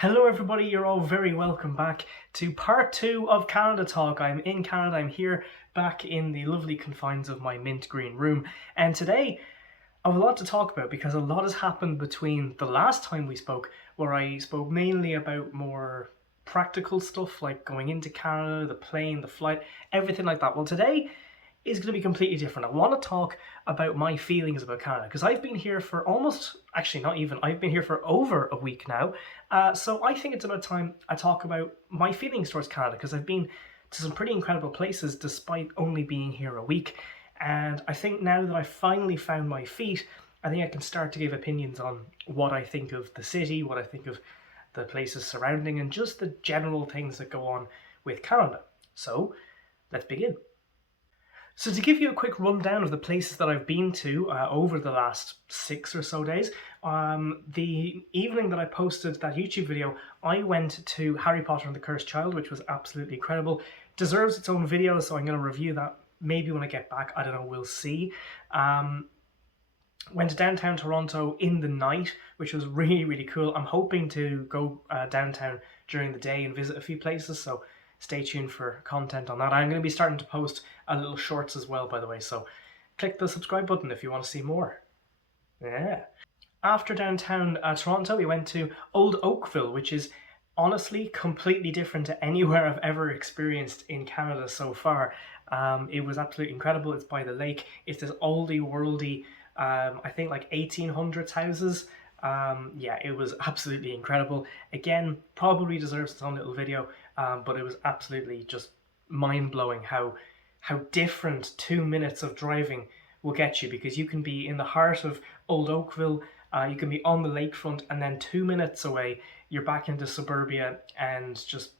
Hello everybody, you're all very welcome back to part 2 of Canada Talk. I'm in Canada, I'm here back in the lovely confines of my mint green room, and today I have a lot to talk about because a lot has happened between the last time we spoke, where I spoke mainly about more practical stuff like going into Canada, the plane, the flight, everything like that. Well, today is going to be completely different. I want to talk about my feelings about Canada because I've been here for I've been here for over a week now. So I think it's about time I talk about my feelings towards Canada because I've been to some pretty incredible places despite only being here a week. And I think now that I've finally found my feet, I think I can start to give opinions on what I think of the city, what I think of the places surrounding, and just the general things that go on with Canada. So let's begin. So to give you a quick rundown of the places that I've been to over the last 6 or so days, the evening that I posted that YouTube video, I went to Harry Potter and the Cursed Child, which was absolutely incredible. Deserves its own video, so I'm going to review that maybe when I get back. I don't know, we'll see. Went to downtown Toronto in the night, which was really, really cool. I'm hoping to go downtown during the day and visit a few places, so stay tuned for content on that. I'm going to be starting to post a little shorts as well, by the way, so click the subscribe button if you want to see more. Yeah. After downtown Toronto, we went to Old Oakville, which is honestly completely different to anywhere I've ever experienced in Canada so far. It was absolutely incredible. It's by the lake. It's this oldie worldy, I think like 1800s houses. Yeah, it was absolutely incredible. Again, probably deserves its own little video, but it was absolutely just mind-blowing how different 2 minutes of driving will get you, because you can be in the heart of Old Oakville, you can be on the lakefront, and then 2 minutes away you're back into suburbia and just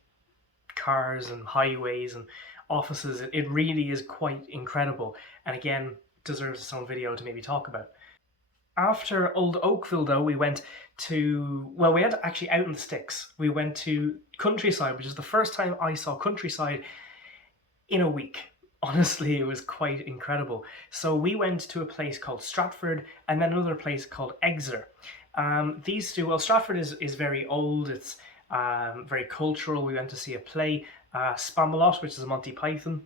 cars and highways and offices. It really is quite incredible, and again, deserves its own video to maybe talk about. After Old Oakville, though, we went to, well, we had actually out in the sticks. We went to countryside, which is the first time I saw countryside in a week. Honestly, it was quite incredible. So we went to a place called Stratford and then another place called Exeter. These two, well, Stratford is very old. It's very cultural. We went to see a play, Spamalot, which is a Monty Python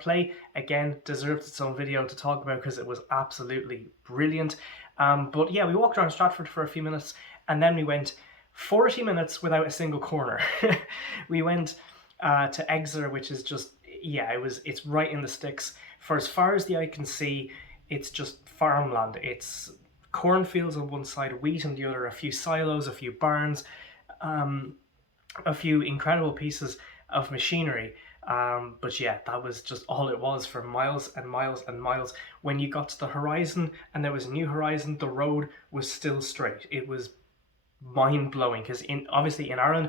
play. Again, deserves its own video to talk about because it was absolutely brilliant. But yeah, we walked around Stratford for a few minutes and then we went 40 minutes without a single corner. We went to Exeter, which is just, yeah, it's right in the sticks. For as far as the eye can see, it's just farmland. It's cornfields on one side, wheat on the other, a few silos, a few barns, a few incredible pieces of machinery. But yeah, that was just all it was for miles and miles and miles. When you got to the horizon and there was a new horizon, the road was still straight. It was mind-blowing because obviously in Ireland,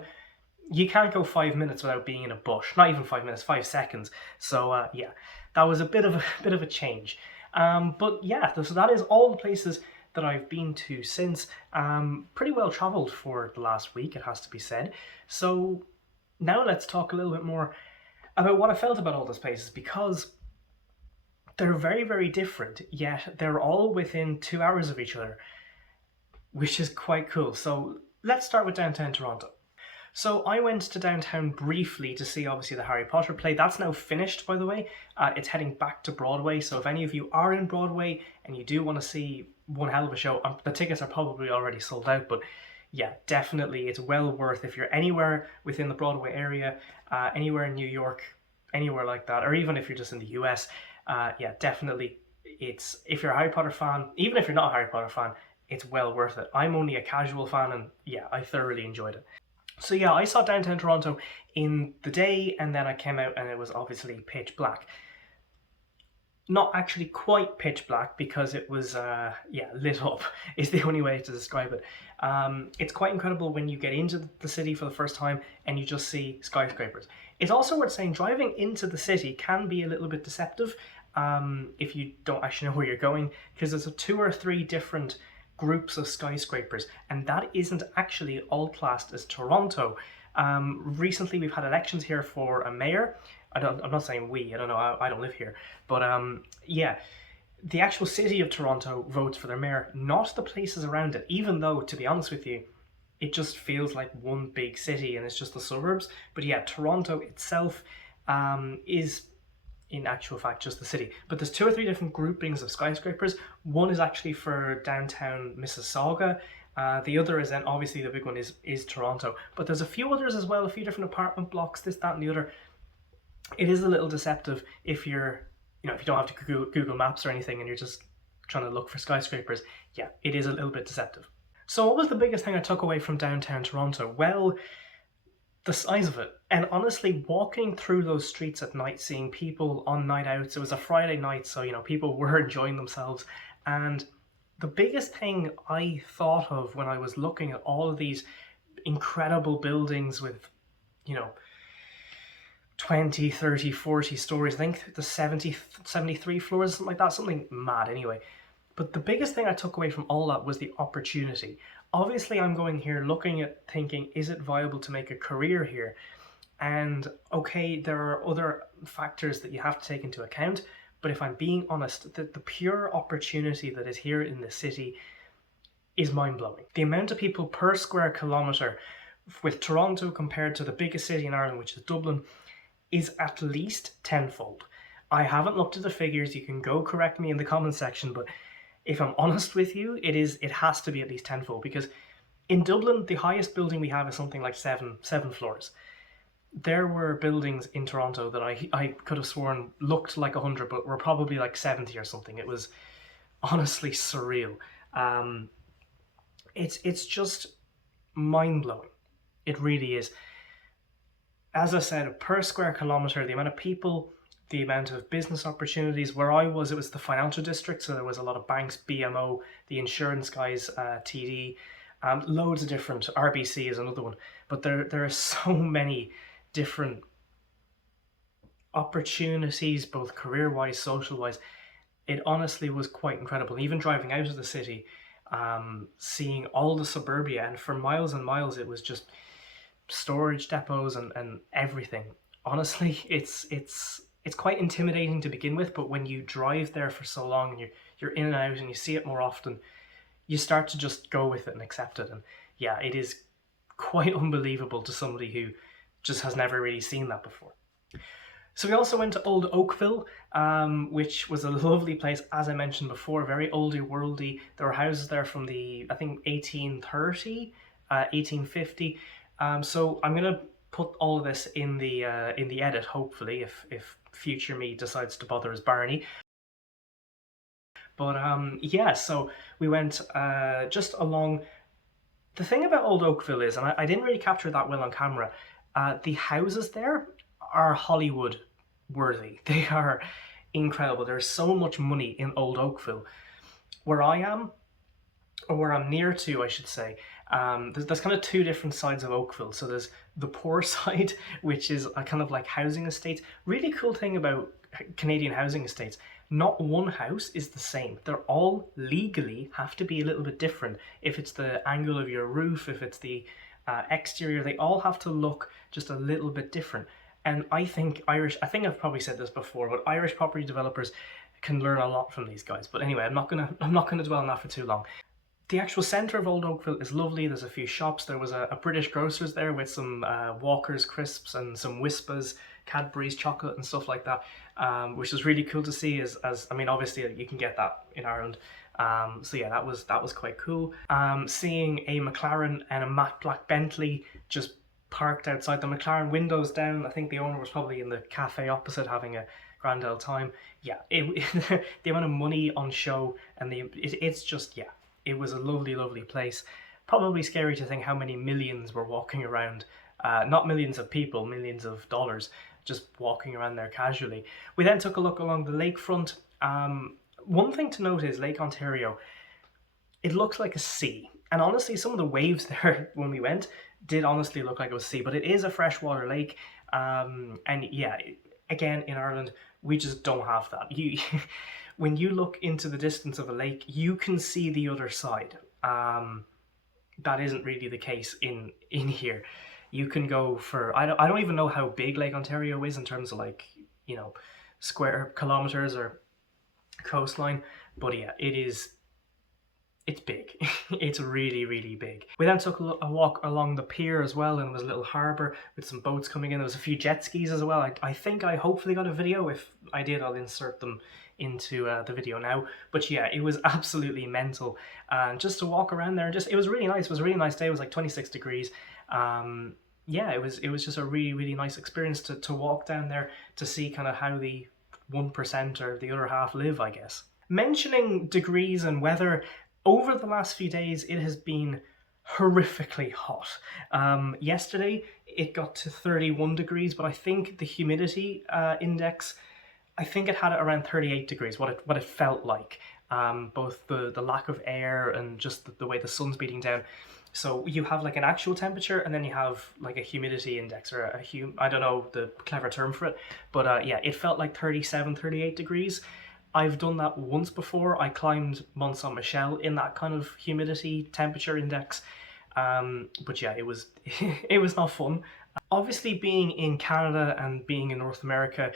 you can't go 5 minutes without being in a bush. Not even 5 minutes, 5 seconds. So yeah, that was a bit of a change. But yeah, so that is all the places that I've been to since. Pretty well travelled for the last week, it has to be said. So now let's talk a little bit more about what I felt about all those places, because they're very, very different, yet they're all within 2 hours of each other, which is quite cool. So let's start with downtown Toronto. So I went to downtown briefly to see, obviously, the Harry Potter play. That's now finished, by the way. It's heading back to Broadway, so if any of you are in Broadway and you do want to see one hell of a show, the tickets are probably already sold out, but yeah, definitely it's well worth, if you're anywhere within the Broadway area, anywhere in New York, anywhere like that, or even if you're just in the US, yeah, definitely, if you're a Harry Potter fan, even if you're not a Harry Potter fan, it's well worth it. I'm only a casual fan, and yeah, I thoroughly enjoyed it. So yeah, I saw downtown Toronto in the day, and then I came out and it was obviously pitch black. Not actually quite pitch black, because it was, yeah, lit up is the only way to describe it. It's quite incredible when you get into the city for the first time and you just see skyscrapers. It's also worth saying driving into the city can be a little bit deceptive if you don't actually know where you're going, because there's 2 or 3 different groups of skyscrapers, and that isn't actually all classed as Toronto. Recently we've had elections here for a mayor. I'm not saying we, I don't know, I don't live here, but yeah, the actual city of Toronto votes for their mayor, not the places around it, even though, to be honest with you, it just feels like one big city and it's just the suburbs. But yeah, Toronto itself is in actual fact just the city. But there's two or three different groupings of skyscrapers. One is actually for downtown Mississauga. The other is then obviously the big one is Toronto. But there's a few others as well, a few different apartment blocks, this, that, and the other. It is a little deceptive if you're, if you don't have to Google Maps or anything and you're just trying to look for skyscrapers. Yeah, it is a little bit deceptive. So what was the biggest thing I took away from downtown Toronto? Well, the size of it. And honestly, walking through those streets at night, seeing people on night outs, it was a Friday night, so people were enjoying themselves. And the biggest thing I thought of when I was looking at all of these incredible buildings with, 20, 30, 40 stories, I think the 73 floors, something like that, something mad anyway. But the biggest thing I took away from all that was the opportunity. Obviously, I'm going here looking at thinking, is it viable to make a career here? And okay, there are other factors that you have to take into account. But if I'm being honest, the pure opportunity that is here in the city is mind-blowing. The amount of people per square kilometre with Toronto compared to the biggest city in Ireland, which is Dublin, is at least tenfold. I haven't looked at the figures. You can go correct me in the comment section, but if I'm honest with you, it has to be at least tenfold, because in Dublin, the highest building we have is something like seven floors. There were buildings in Toronto that I could have sworn looked like 100, but were probably like 70 or something. It was honestly surreal. It's just mind-blowing. It really is. As I said, per square kilometre, the amount of people, the amount of business opportunities. Where I was, it was the financial district, so there was a lot of banks, BMO, the insurance guys, TD, loads of different, RBC is another one. But there are so many different opportunities, both career-wise, social-wise. It honestly was quite incredible. Even driving out of the city, seeing all the suburbia, and for miles and miles, it was just storage depots and everything. Honestly, it's quite intimidating to begin with, but when you drive there for so long and you're in and out and you see it more often, you start to just go with it and accept it. And yeah, it is quite unbelievable to somebody who just has never really seen that before. So we also went to Old Oakville, which was a lovely place, as I mentioned before, very oldie worldy. There were houses there from the, I think, 1830, 1850. So I'm gonna put all of this in the edit, hopefully, if future me decides to bother as Barney. But yeah, so we went just along. The thing about Old Oakville is, and I didn't really capture that well on camera, the houses there are Hollywood worthy. They are incredible. There's so much money in Old Oakville. Where I am, or where I'm near to, I should say, there's kind of two different sides of Oakville. So there's the poor side, which is a kind of like housing estates. Really cool thing about Canadian housing estates, not one house is the same. They're all legally have to be a little bit different. If it's the angle of your roof, if it's the exterior, they all have to look just a little bit different. And I think I've probably said this before, but Irish property developers can learn a lot from these guys. But anyway, I'm not gonna dwell on that for too long. The actual centre of Old Oakville is lovely. There's a few shops. There was a British grocer's there with some Walker's crisps and some Wispas, Cadbury's chocolate and stuff like that, which was really cool to see. As I mean, obviously you can get that in Ireland. So yeah, that was quite cool. Seeing a McLaren and a matte black Bentley just parked outside, the McLaren windows down. I think the owner was probably in the cafe opposite having a grand old time. Yeah, the amount of money on show, and it's just, yeah. It was a lovely, lovely place. Probably scary to think how many millions were walking around. Not millions of people, millions of dollars, just walking around there casually. We then took a look along the lakefront. One thing to note is Lake Ontario, it looks like a sea. And honestly, some of the waves there when we went did honestly look like it was a sea, but it is a freshwater lake. And yeah, again, in Ireland, we just don't have that. When you look into the distance of a lake, you can see the other side. That isn't really the case in here. You can go for, I don't even know how big Lake Ontario is in terms of like, square kilometers or coastline, but yeah, it is it's big. It's really, really big. We then took a walk along the pier as well, and there was a little harbour with some boats coming in. There was a few jet skis as well. I think I hopefully got a video. If I did, I'll insert them into the video now. But yeah, it was absolutely mental. And just to walk around there, it was really nice. It was a really nice day. It was like 26 degrees. Yeah, it was just a really, really nice experience to walk down there to see kind of how the 1% or the other half live, I guess. Mentioning degrees and weather, over the last few days, it has been horrifically hot. Yesterday, it got to 31 degrees, but I think the humidity index, I think it had it around 38 degrees, what it felt like. Both the lack of air and just the way the sun's beating down. So you have like an actual temperature, and then you have like a humidity index, or I don't know the clever term for it, but yeah, it felt like 37, 38 degrees. I've done that once before. I climbed Mont Saint Michel in that kind of humidity temperature index. But yeah, it was it was not fun. Obviously, being in Canada and being in North America,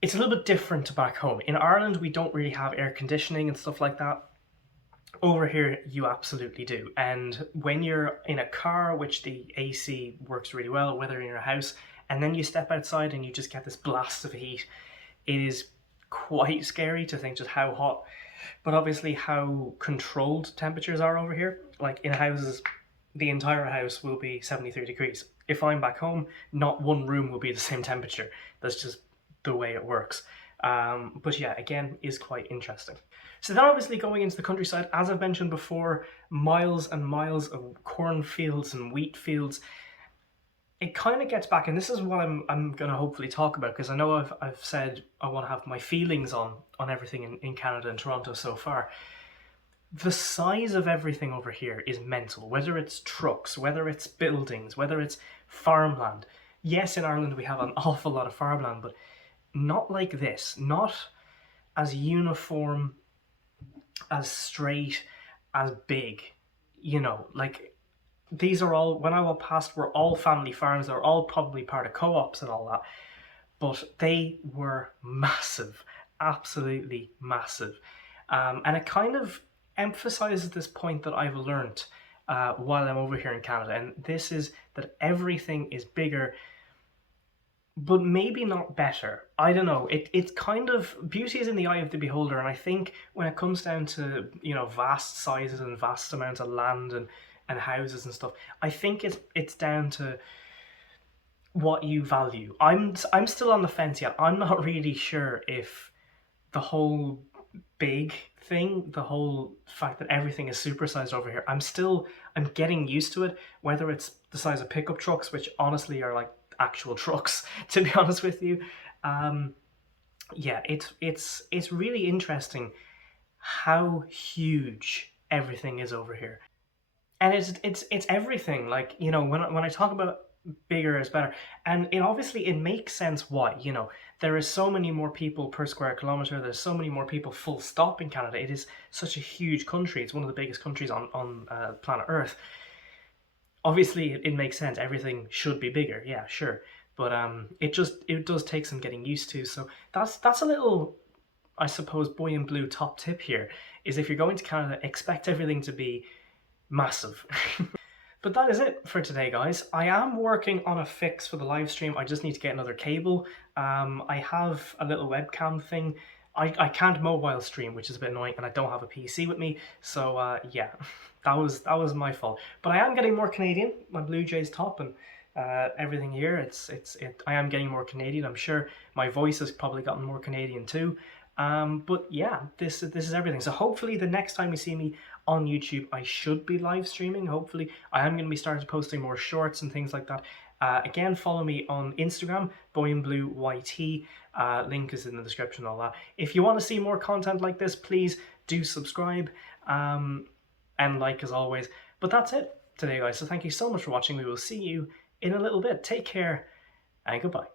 it's a little bit different to back home. In Ireland, we don't really have air conditioning and stuff like that. Over here, you absolutely do. And when you're in a car, which the AC works really well, whether in your house, and then you step outside and you just get this blast of heat, it is quite scary to think just how hot, but obviously how controlled temperatures are over here. Like in houses, the entire house will be 73 degrees. If I'm back home, not one room will be the same temperature. That's just the way it works. But yeah, again, is quite interesting. So then obviously going into the countryside, as I've mentioned before, miles and miles of cornfields and wheat fields. It kind of gets back, and this is what I'm going to hopefully talk about, because I know I've said I want to have my feelings on everything in Canada and Toronto so far. The size of everything over here is mental, whether it's trucks, whether it's buildings, whether it's farmland. Yes, in Ireland we have an awful lot of farmland, but not like this, not as uniform, as straight, as big, like these are all, when I walk past, were all family farms. They're all probably part of co-ops and all that, but they were massive, absolutely massive. And it kind of emphasizes this point that I've learned while I'm over here in Canada, and this is that everything is bigger, but maybe not better. I don't know. It's kind of, beauty is in the eye of the beholder, and I think when it comes down to vast sizes and vast amounts of land and houses and stuff, I think it's down to what you value. I'm still on the fence yet. I'm not really sure if the whole big thing, the whole fact that everything is supersized over here, I'm getting used to it, whether it's the size of pickup trucks, which honestly are like actual trucks, to be honest with you. Yeah, it's really interesting how huge everything is over here. And it's everything. Like, when I talk about bigger is better, and it makes sense why. There is so many more people per square kilometer. There's so many more people full stop in Canada. It is such a huge country. It's one of the biggest countries on planet Earth. Obviously, it makes sense. Everything should be bigger. Yeah, sure. But it does take some getting used to. So that's a little, I suppose, boy in blue top tip here, is if you're going to Canada, expect everything to be massive. But that is it for today, guys. I am working on a fix for the live stream. I just need to get another cable. I have a little webcam thing. I can't mobile stream, which is a bit annoying, and I don't have a PC with me. So yeah, that was my fault. But I am getting more Canadian. My Blue Jays top and everything here. I am getting more Canadian. I'm sure my voice has probably gotten more Canadian too. But yeah, this is everything. So hopefully the next time you see me on YouTube, I should be live streaming. Hopefully I am going to be starting posting more shorts and things like that. Again, follow me on Instagram, boyinblueyt. Link is in the description, all that. If you want to see more content like this, please do subscribe and like as always. But that's it today, guys. So thank you so much for watching. We will see you in a little bit. Take care and goodbye.